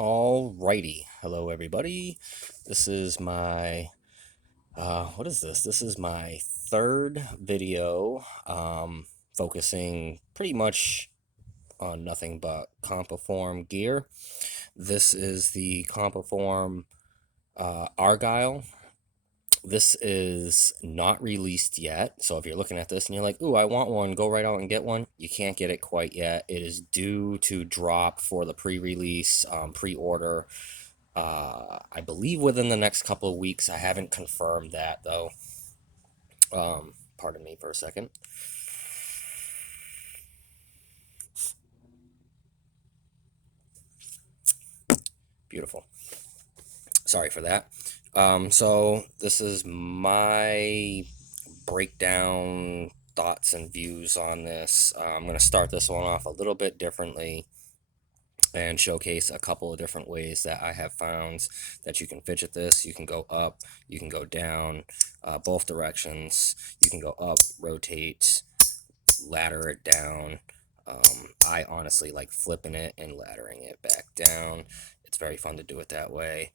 Alrighty, hello everybody. This is my what is this? This is my third video, focusing pretty much on nothing but CompoForm gear. This is the CompoForm Argyle. This is not released yet, so if you're looking at this and you're like, ooh, I want one, go right out and get one. You can't get it quite yet. It is due to drop for the pre-release, pre-order, I believe within the next couple of weeks. I haven't confirmed that though. Pardon me for a second. Beautiful. Sorry for that. So this is my breakdown thoughts and views on this. I'm going to start this one off a little bit differently and showcase a couple of different ways that I have found that you can fidget this. You can go up, you can go down, both directions. You can go up, rotate, ladder it down. I honestly like flipping it and laddering it back down. It's very fun to do it that way.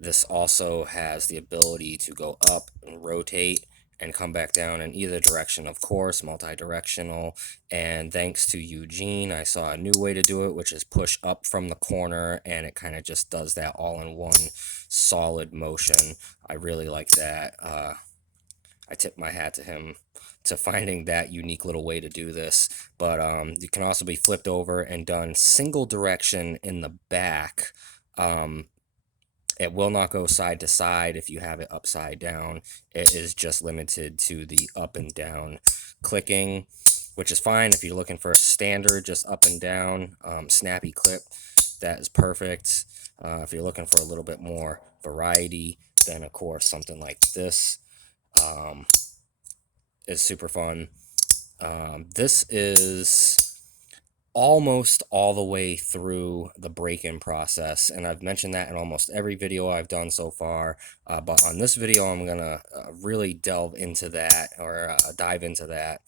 This also has the ability to go up and rotate and come back down in either direction, of course, multi-directional. And thanks to Eugene, I saw a new way to do it, which is push up from the corner, and it kind of just does that all in one solid motion. I really like that. I tip my hat to him to finding that unique little way to do this. But you can also be flipped over and done single direction in the back. It will not go side to side if you have it upside down. It is just limited to the up and down clicking, which is fine if you're looking for a standard, just up and down, snappy clip. That is perfect. If you're looking for a little bit more variety, then of course something like this is super fun. This is almost all the way through the break-in process, and I've mentioned that in almost every video I've done so far, but on this video I'm gonna really delve into that, or dive into that,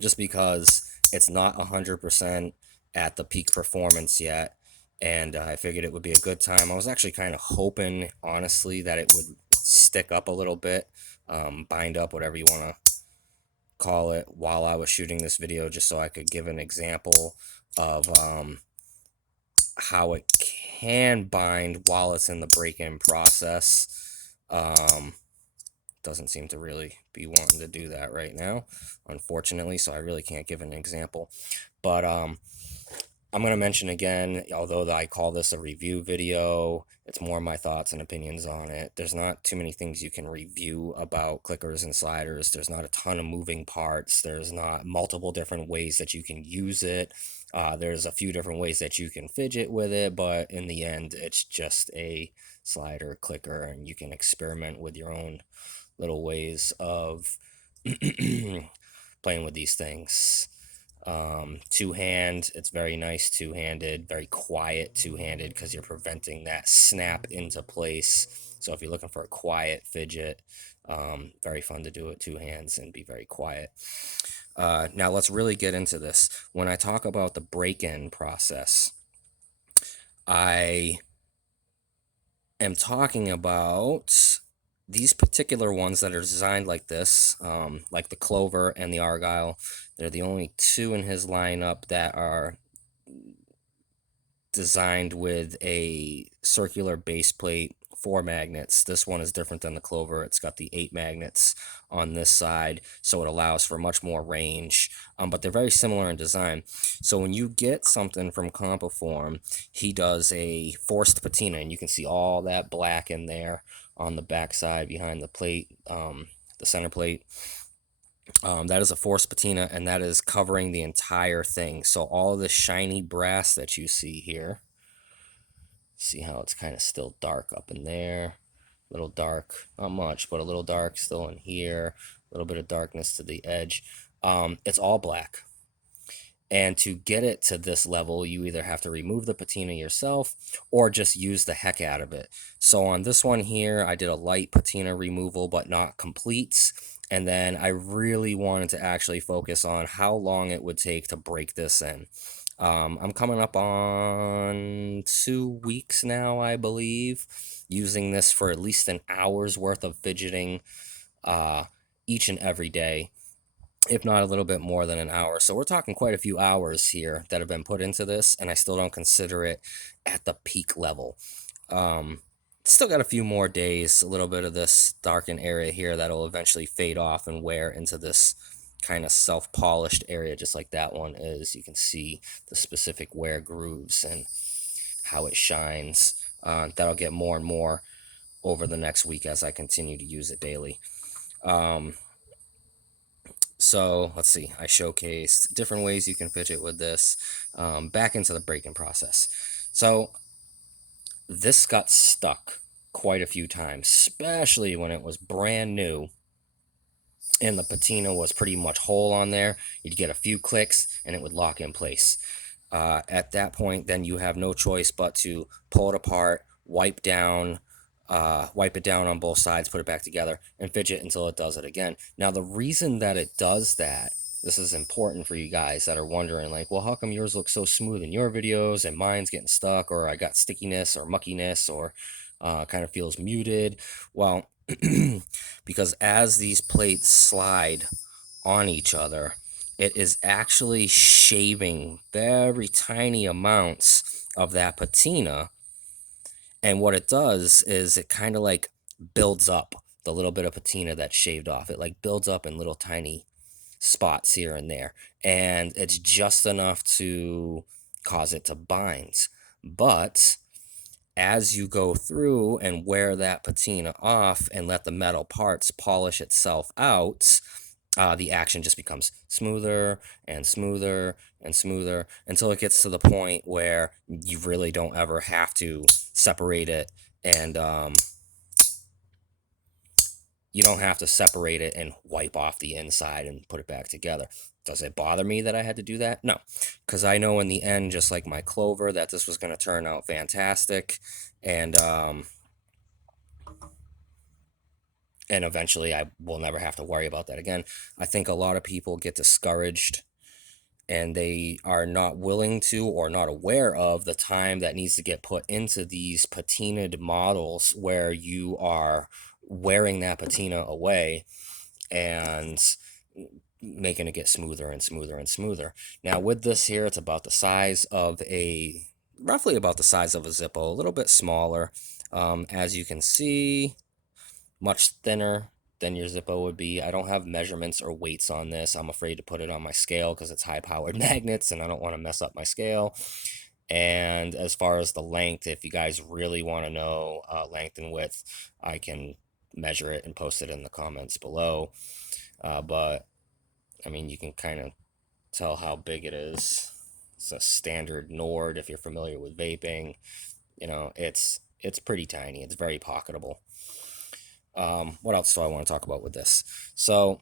just because it's not 100% at the peak performance yet, and I figured it would be a good time. I was actually kind of hoping, honestly, that it would stick up a little bit, bind up, whatever you want to call it, while I was shooting this video, just so I could give an example of how it can bind while it's in the break-in process. Doesn't seem to really be wanting to do that right now, unfortunately, so I really can't give an example. But I'm going to mention again, although I call this a review video, it's more my thoughts and opinions on it. There's not too many things you can review about clickers and sliders. There's not a ton of moving parts. There's not multiple different ways that you can use it. There's a few different ways that you can fidget with it, but in the end, it's just a slider clicker, and you can experiment with your own little ways of playing with these things. Two-hand, it's very nice two-handed, very quiet two-handed, because you're preventing that snap into place. So if you're looking for a quiet fidget, very fun to do it two hands and be very quiet. Now let's really get into this. When I talk about the break-in process, I am talking about these particular ones that are designed like this, like the Clover and the Argyle. They're the only two in his lineup that are designed with a circular base plate, 4 magnets. This one is different than the Clover. It's got the 8 magnets on this side, so it allows for much more range, but they're very similar in design. So when you get something from CompoForm, he does a forced patina, and you can see all that black in there on the back side behind the plate, the center plate. That is a forced patina, and that is covering the entire thing. So all of the shiny brass that you see here, see how it's kind of still dark up in there, a little dark, not much, but a little dark still in here, a little bit of darkness to the edge. It's all black. And to get it to this level, you either have to remove the patina yourself or just use the heck out of it. So on this one here, I did a light patina removal, but not complete. And then I really wanted to actually focus on how long it would take to break this in. I'm coming up on 2 weeks now, I believe, using this for at least an hour's worth of fidgeting uh, each and every day, if not a little bit more than an hour. So we're talking quite a few hours here that have been put into this, and I still don't consider it at the peak level. Um, Still got a few more days, a little bit of this darkened area here that'll eventually fade off and wear into this kind of self-polished area, just like that one is. You can see the specific wear grooves and how it shines. That'll get more and more over the next week as I continue to use it daily. Um, so let's see, I showcased different ways you can fidget with this. Back into the breaking process. So this got stuck quite a few times, especially when it was brand new and the patina was pretty much whole on there. You'd get a few clicks and it would lock in place. At that point, then you have no choice but to pull it apart, wipe it down on both sides, put it back together, and fidget until it does it again. Now, the reason that it does that, this is important for you guys that are wondering, like, well, how come yours looks so smooth in your videos and mine's getting stuck, or I got stickiness or muckiness, or kind of feels muted? Well, because as these plates slide on each other, it is actually shaving very tiny amounts of that patina. And what it does is it kind of like builds up the little bit of patina that's shaved off. It like builds up in little tiny spots here and there. And it's just enough to cause it to bind. But as you go through and wear that patina off and let the metal parts polish itself out, the action just becomes smoother and smoother and smoother until it gets to the point where you really don't ever have to separate it, and you don't have to separate it and wipe off the inside and put it back together. Does it bother me that I had to do that? No, because I know in the end, just like my clover, that this was going to turn out fantastic, and eventually I will never have to worry about that again. I think a lot of people get discouraged and they are not willing to or not aware of the time that needs to get put into these patinaed models where you are wearing that patina away and making it get smoother and smoother and smoother. Now with this here, it's about the size of roughly about the size of a Zippo, a little bit smaller. As you can see, much thinner than your Zippo would be. I don't have measurements or weights on this. I'm afraid to put it on my scale because it's high-powered magnets and I don't want to mess up my scale. And as far as the length, if you guys really want to know length and width, I can measure it and post it in the comments below. But I mean, you can kind of tell how big it is. It's a standard Nord if you're familiar with vaping. You know, it's pretty tiny. It's very pocketable. What else do I want to talk about with this? So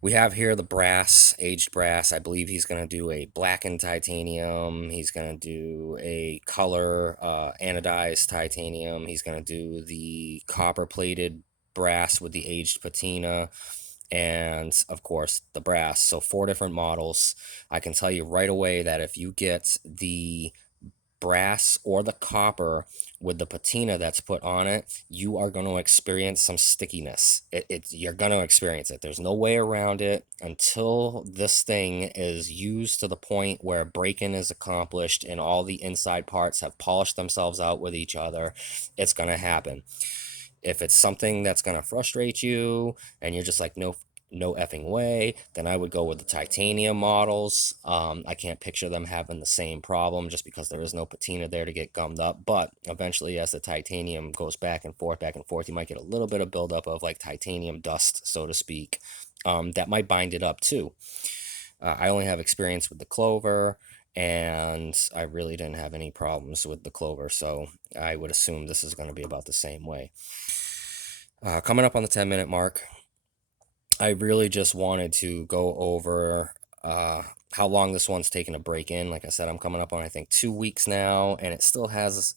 we have here the brass, aged brass. I believe he's going to do a blackened titanium. He's going to do a color anodized titanium. He's going to do the copper plated brass with the aged patina. And of course, the brass. So 4 different models. I can tell you right away that if you get the brass or the copper with the patina that's put on it, you are going to experience some stickiness. You're going to experience it. There's no way around it until this thing is used to the point where break-in is accomplished and all the inside parts have polished themselves out with each other. It's going to happen. If it's something that's going to frustrate you and you're just like, no effing way, then I would go with the titanium models. I can't picture them having the same problem just because there is no patina there to get gummed up. But eventually, as the titanium goes back and forth, you might get a little bit of buildup of like titanium dust, so to speak. That might bind it up too. I only have experience with the clover, and I really didn't have any problems with the clover, so I would assume this is going to be about the same way. Coming up on the 10-minute mark, I really just wanted to go over how long this one's taken to break in. Like I said, I'm coming up on, I think, 2 weeks now, and it still has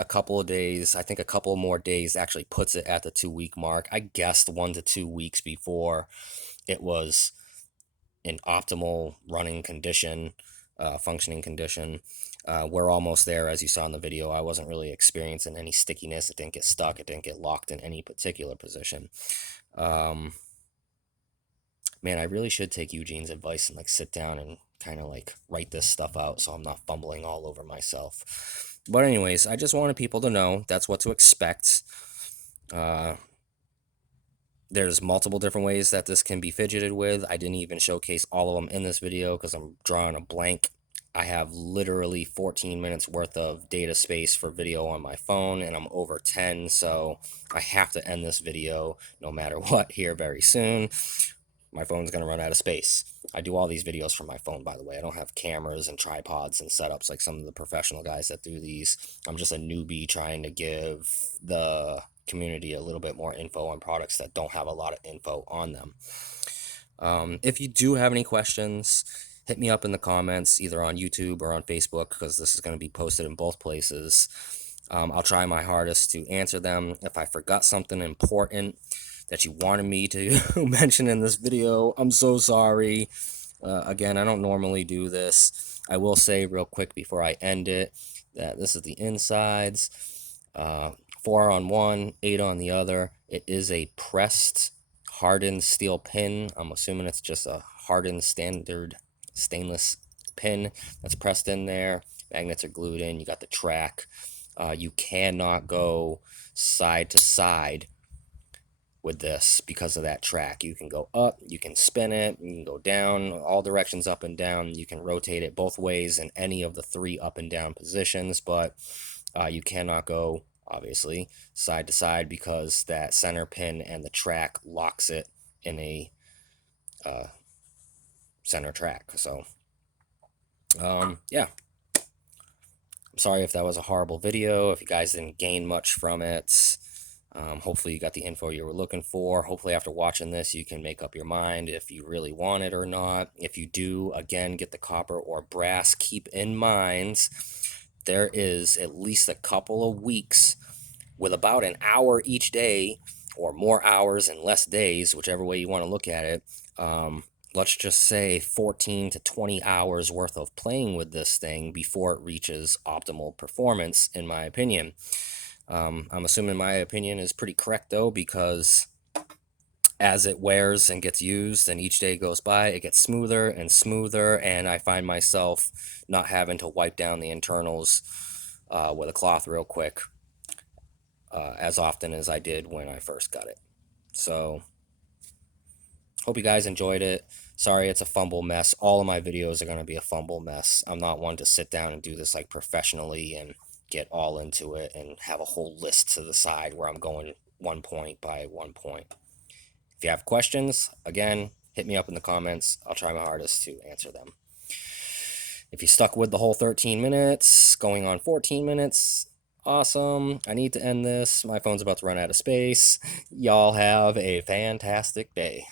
a couple of days. I think a couple more days actually puts it at the 2 week mark. I guessed 1 to 2 weeks before it was in optimal running condition, functioning condition. We're almost there, as you saw in the video. I wasn't really experiencing any stickiness. It didn't get stuck. It didn't get locked in any particular position. Man, I really should take Eugene's advice and like sit down and kind of like write this stuff out so I'm not fumbling all over myself. But anyways, I just wanted people to know that's what to expect. There's multiple different ways that this can be fidgeted with. I didn't even showcase all of them in this video because I'm drawing a blank. I have literally 14 minutes worth of data space for video on my phone, and I'm over 10, so I have to end this video no matter what here very soon. My phone's going to run out of space. I do all these videos from my phone, by the way. I don't have cameras and tripods and setups like some of the professional guys that do these. I'm just a newbie trying to give the community a little bit more info on products that don't have a lot of info on them. If you do have any questions, hit me up in the comments, either on YouTube or on Facebook, because this is going to be posted in both places. I'll try my hardest to answer them. If I forgot something important that you wanted me to mention in this video, I'm so sorry. Again, I don't normally do this. I will say real quick before I end it that this is the insides. 4 on one, 8 on the other. It is a pressed hardened steel pin. I'm assuming it's just a hardened standard stainless pin that's pressed in there. Magnets are glued in. You got the track. You cannot go side to side with this because of that track. You can go up, you can spin it, you can go down, all directions up and down. You can rotate it both ways in any of the 3 up and down positions, but you cannot go, obviously, side to side because that center pin and the track locks it in a center track. So, yeah. I'm sorry if that was a horrible video, if you guys didn't gain much from it. Hopefully you got the info you were looking for. Hopefully after watching this you can make up your mind if you really want it or not. If you do, again, get the copper or brass. Keep in mind there is at least a couple of weeks with about an hour each day, or more hours and less days, whichever way you want to look at it. Let's just say 14 to 20 hours worth of playing with this thing before it reaches optimal performance, in my opinion. I'm assuming my opinion is pretty correct, though, because as it wears and gets used and each day goes by, it gets smoother and smoother, and I find myself not having to wipe down the internals with a cloth real quick as often as I did when I first got it. So, hope you guys enjoyed it. Sorry it's a fumble mess. All of my videos are going to be a fumble mess. I'm not one to sit down and do this like professionally and get all into it and have a whole list to the side where I'm going 1 point by 1 point. If you have questions, again, hit me up in the comments. I'll try my hardest to answer them. If you stuck with the whole 13 minutes, going on 14 minutes, awesome. I need to end this. My phone's about to run out of space. Y'all have a fantastic day.